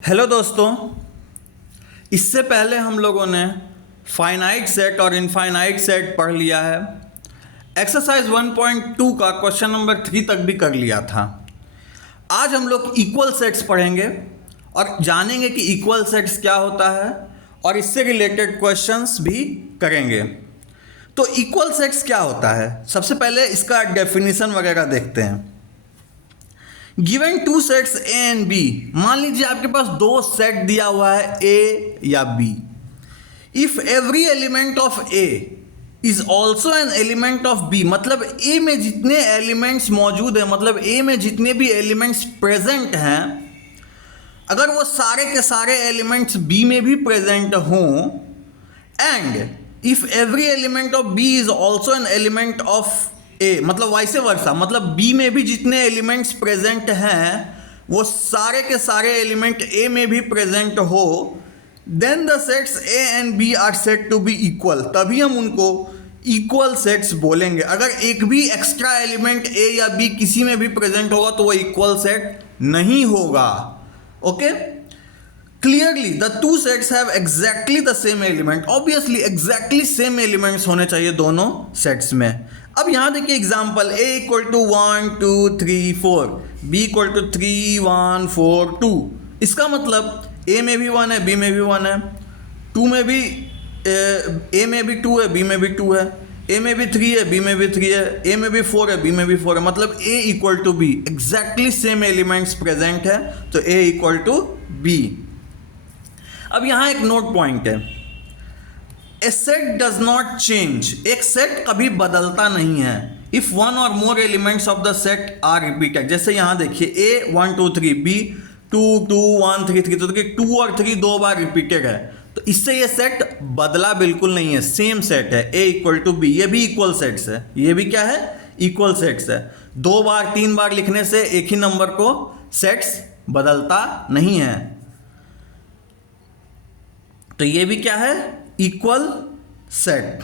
Hello दोस्तों, इससे पहले हम लोगों ने फाइनाइट सेट और इनफाइनाइट सेट पढ़ लिया है। एक्सरसाइज 1.2 का क्वेश्चन नंबर 3 तक भी कर लिया था। आज हम लोग इक्वल सेट्स पढ़ेंगे और जानेंगे कि इक्वल सेट्स क्या होता है और इससे रिलेटेड क्वेश्चंस भी करेंगे। तो इक्वल सेट्स क्या होता है, सबसे पहले इसका डेफिनेशन वगैरह देखते हैं। Given two sets A and B, मान लीजिए आपके पास दो सेट दिया हुआ है ए या B. If every element of A is also an element of B, मतलब ए में जितने एलिमेंट्स मौजूद है, मतलब ए में जितने भी एलिमेंट्स प्रेजेंट हैं, अगर वो सारे के सारे एलिमेंट्स बी में भी प्रेजेंट हों, and if every element of B is also an element of A, मतलब वाइसे वर्सा, मतलब बी में भी जितने एलिमेंट्स प्रेजेंट हैं वो सारे के सारे एलिमेंट ए में भी प्रेजेंट हो, then the sets A and B are set to be equal, तभी हम उनको इक्वल सेट्स बोलेंगे। अगर एक भी एक्स्ट्रा एलिमेंट ए या बी किसी में भी प्रेजेंट होगा तो वो इक्वल सेट नहीं होगा। Okay, clearly the two sets have exactly the same element, obviously exactly same elements होने चाहिए दोनों सेट्स में। अब यहां देखिए example, a equal to 1 2 3 4, b equal to 3 1 4 2। इसका मतलब a में भी 1 है, b में भी 1 है, 2 में भी a में भी 2 है, b में भी 2 है, a में भी 3 है, b में भी 3 है, a में भी 4 है, b में भी 4 है, मतलब a equal to b, exactly same elements present है, तो a इक्वल टू b। अब यहां एक नोट पॉइंट है, a set does not change, एक सेट कभी बदलता नहीं है। इफ वन और more elements of the set are repeated, जैसे यहां देखिए a 1 2 3, b 2 2 1 3 3, तो देखिए 2 और 3 दो बार रिपीटेड है, तो इससे ये सेट बदला बिल्कुल नहीं है, सेम सेट है a इक्वल टू b। ये भी इक्वल सेट्स है, ये भी क्या है, इक्वल सेट्स है। 2 बार 3 बार लिखने से एक ही नंबर को सेट्स बदलता नहीं है, तो ये भी क्या है, इक्वल सेट,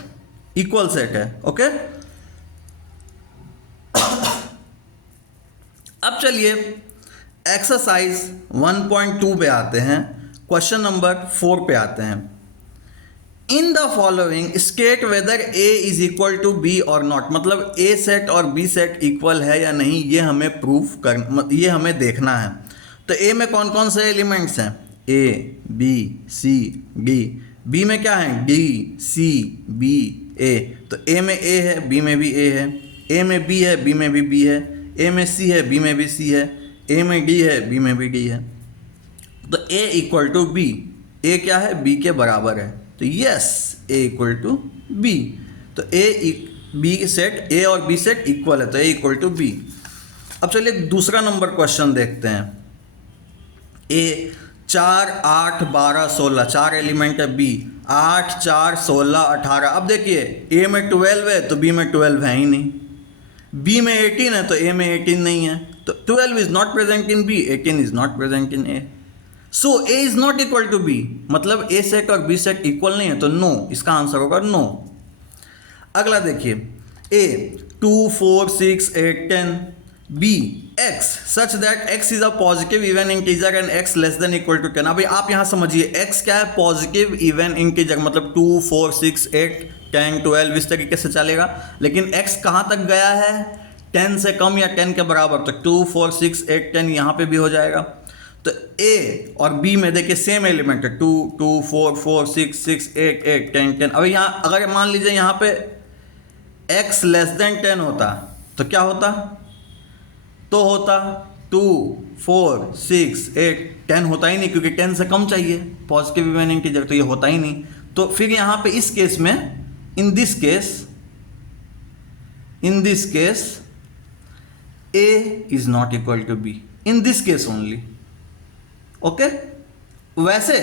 इक्वल सेट है। ओके, अब चलिए एक्सरसाइज 1.2 पे आते हैं, क्वेश्चन नंबर 4 पे आते हैं। In the following state whether A is equal to B और नॉट, मतलब ए सेट और बी सेट इक्वल है या नहीं, ये हमें प्रूफ कर, ये हमें देखना है। तो ए में कौन कौन से एलिमेंट्स हैं, A B C D, B में क्या है, डी सी बी ए, तो ए में ए है, बी में भी ए है, ए में बी है, बी में भी बी है, ए में सी है, बी में भी सी है, ए में डी है, बी में भी डी है, तो A equal to B, A क्या है, बी के बराबर है, तो yes A equal to B. तो ए बी सेट, ए और बी सेट इक्वल है, तो ए इक्वल टू बी। अब चलिए दूसरा नंबर क्वेश्चन देखते हैं। ए 4 8 12 16, 4 एलिमेंट है, बी 8 4 16 18। अब देखिए ए में 12 है तो बी में 12 है ही नहीं, बी में 18 है तो ए में 18 नहीं है, तो 12 is not present in B, 18 is not present in A, so A is not equal to B, मतलब ए सेट और बी सेट इक्वल नहीं है, तो नो, इसका आंसर होगा नो। अगला देखिए, ए 2 4 6 8 10, B x such that x is a positive even integer and x less than equal to 10। अभी आप यहाँ समझिए x क्या है, पॉजिटिव इवन इंटीजर, मतलब 2 4 6 8 10 12 इस तरीके से चलेगा, लेकिन x कहाँ तक गया है, 10 से कम या 10 के बराबर, तो 2 4 6 8 10 यहाँ पे भी हो जाएगा। तो a और b में देखिए सेम एलिमेंट है, 2 2 4 4 6 6 8 8 10 10। अभी यहाँ अगर मान लीजिए यहाँ पे x लेस देन 10 होता तो क्या होता, तो होता 2 4 6 8 10, होता ही नहीं क्योंकि 10 से कम चाहिए पॉजिटिव इवन इंटीजर, तो ये होता ही नहीं। तो फिर यहाँ पे इस केस में, in this case a is not equal to b, in this case only. Okay, वैसे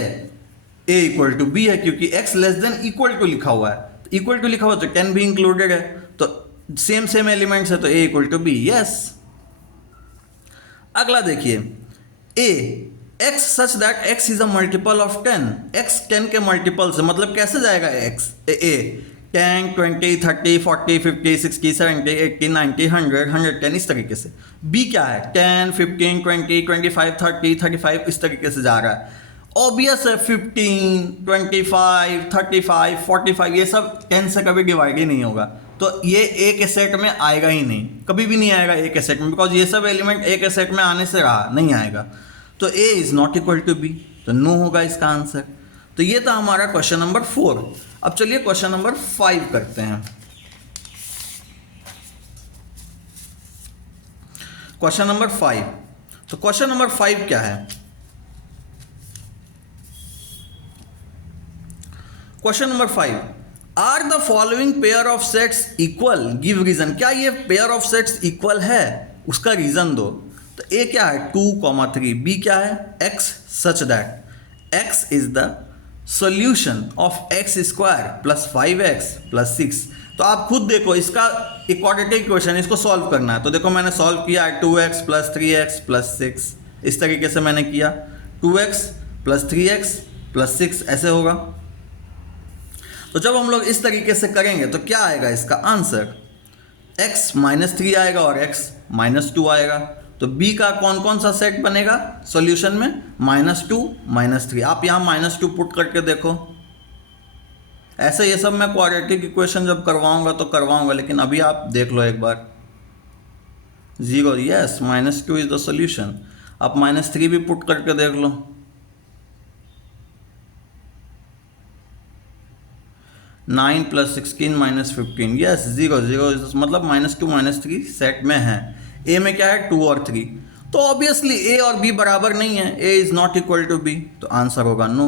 a इक्वल टू b है क्योंकि x less than equal to लिखा हुआ है, इक्वल टू लिखा हुआ तो 10 भी इंक्लूडेड है, तो सेम एलिमेंट्स है, तो a equal to b, yes. अगला देखिए, a x such that x is a multiple of 10, x 10 के मल्टीपल से, मतलब कैसे जाएगा x a 10, 20, 30, 40, 50, 60, 70, 80, 90, 100, 110 इस तरीके से। बी क्या है 10, 15, 20, 25, 30, 35 इस तरीके से जा रहा है। ऑब्वियस है 15, 25, 35, 45 ये सब 10 से कभी डिवाइड ही नहीं होगा, तो ये ए के सेट में आएगा ही नहीं, कभी भी नहीं आएगा ए के सेट में, बिकॉज ये सब एलिमेंट ए के सेट में आने से रहा नहीं आएगा। तो A is not equal to B, तो नो होगा इसका आंसर। तो ये था हमारा क्वेश्चन नंबर 4। अब चलिए क्वेश्चन नंबर 5 करते हैं। क्वेश्चन नंबर 5, तो क्वेश्चन नंबर 5 क्या है? Question number 5, are the following pair of sets equal, give reason. क्या ये पेयर ऑफ सेट्स इक्वल है, उसका रीजन दो। तो ए क्या है 2, 3, बी क्या है x such that x is the solution of x square plus 5x plus 6। तो आप खुद देखो, इसका इक्वाड्रेटिक इक्वेशन, इसको सॉल्व करना है। तो देखो मैंने सॉल्व किया है 2x प्लस 3x प्लस 6, इस तरीके से मैंने किया। 2x प्लस 3x प्लस 6 ऐसे होगा। तो जब हम लोग इस तरीके से करेंगे तो क्या आएगा इसका आंसर, x -3 आएगा और x -2 आएगा। तो b का कौन कौन सा सेट बनेगा सॉल्यूशन में, -2, -3। आप यहाँ -2 पुट करके देखो। ऐसे ये सब मैं क्वाड्रेटिक इक्वेशन जब करवाऊंगा तो करवाऊंगा, लेकिन अभी आप देख लो एक बार। 0, यस -2 इज द सॉल्यूशन। आप -3 भी पुट करके देख लो। 9 + 16 - 15, यस 0, 0 मतलब -2, -3 सेट में है। ए में क्या है 2 और 3, तो ऑब्वियसली ए और बी बराबर नहीं है, A is not equal to B, तो आंसर होगा नो।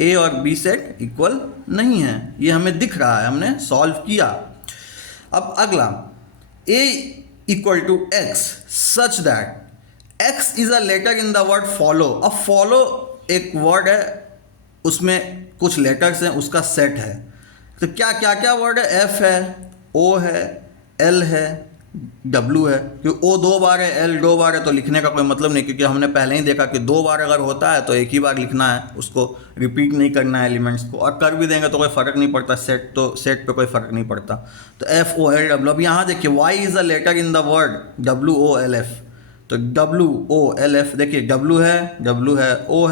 ए और बी सेट इक्वल नहीं है, ये हमें दिख रहा है, हमने सॉल्व किया। अब अगला, A equal to X such that X is a letter in the word follow. अब फॉलो एक वर्ड है, उसमें कुछ लेटर्स हैं, उसका सेट है। तो क्या क्या क्या वर्ड है, एफ है, ओ है, एल है, डब्ल्यू है। क्योंकि ओ 2 बार है, एल 2 बार है, तो लिखने का कोई मतलब नहीं, क्योंकि हमने पहले ही देखा कि 2 बार अगर होता है तो एक ही बार लिखना है, उसको रिपीट नहीं करना है एलिमेंट्स को। और कर भी देंगे तो कोई फ़र्क नहीं पड़ता, सेट पे कोई फ़र्क नहीं पड़ता। तो एफ ओ एल डब्ल्यू। अब यहाँ देखिए Y is a letter in the word WOLF, तो WOLF देखिए, डब्ल्यू है, ओ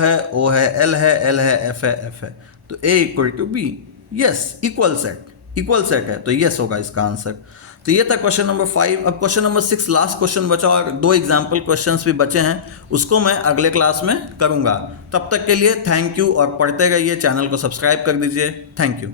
है, एल है, एफ है। तो A equal to B, yes equal set है, तो यस होगा इसका आंसर। तो ये था क्वेश्चन नंबर 5। अब क्वेश्चन नंबर 6 लास्ट क्वेश्चन बचा, और 2 एग्जाम्पल क्वेश्चंस भी बचे हैं, उसको मैं अगले क्लास में करूँगा। तब तक के लिए थैंक यू, और पढ़ते रहिए, चैनल को सब्सक्राइब कर दीजिए। Thank you.